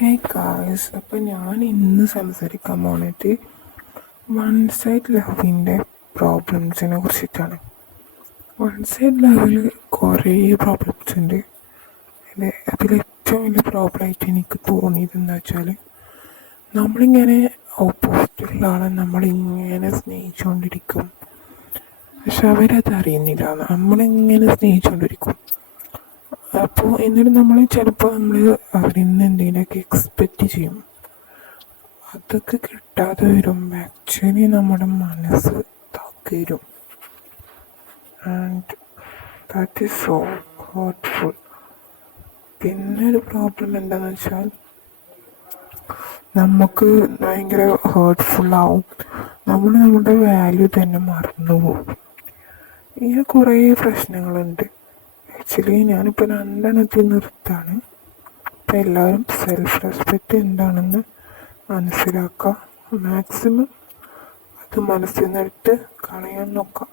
Hey guys, അപ്പം ഞാൻ ഇന്ന് സംസാരിക്കാൻ പോണത് വൺ സൈഡ് ലവിൻ്റെ പ്രോബ്ലംസിനെ കുറിച്ചിട്ടാണ്. വൺ സൈഡ് ലവിൽ കുറേ പ്രോബ്ലംസ് ഉണ്ട്. അതിലേറ്റവും വലിയ പ്രോബ്ലമായിട്ട് എനിക്ക് തോന്നിയത് എന്താ വെച്ചാൽ, നമ്മളിങ്ങനെ ഓപ്പോസിറ്റുള്ള ആളെ നമ്മളിങ്ങനെ സ്നേഹിച്ചുകൊണ്ടിരിക്കും, പക്ഷെ അവരത് അറിയുന്നില്ല. നമ്മളിങ്ങനെ സ്നേഹിച്ചുകൊണ്ടിരിക്കും. അപ്പോൾ എന്നിട്ട് നമ്മൾ ചിലപ്പോൾ അവരിൽ നിന്ന് എന്തെങ്കിലുമൊക്കെ എക്സ്പെക്റ്റ് ചെയ്യും. അതൊക്കെ കിട്ടാതെ വരുമ്പോൾ ആക്ച്വലി നമ്മുടെ മനസ്സ് തകരും. And that is so hurtful. പിന്നെ ഒരു പ്രോബ്ലം എന്താണെന്ന് വെച്ചാൽ, നമുക്ക് ഭയങ്കര ഹേർട്ട്ഫുള്ളാവും. നമ്മുടെ വാല്യൂ തന്നെ മറന്നു പോകും. ഇങ്ങനെ കുറേ പ്രശ്നങ്ങളുണ്ട്. ആക്ച്വലി ഞാനിപ്പോൾ രണ്ടെണ്ണത്തിൽ നിർത്താണ്. അപ്പം എല്ലാവരും സെൽഫ് റെസ്പെക്റ്റ് എന്താണെന്ന് മനസ്സിലാക്കുക. മാക്സിമം അത് മനസ്സിൽ നിന്നിട്ട് കളയാൻ നോക്കാം.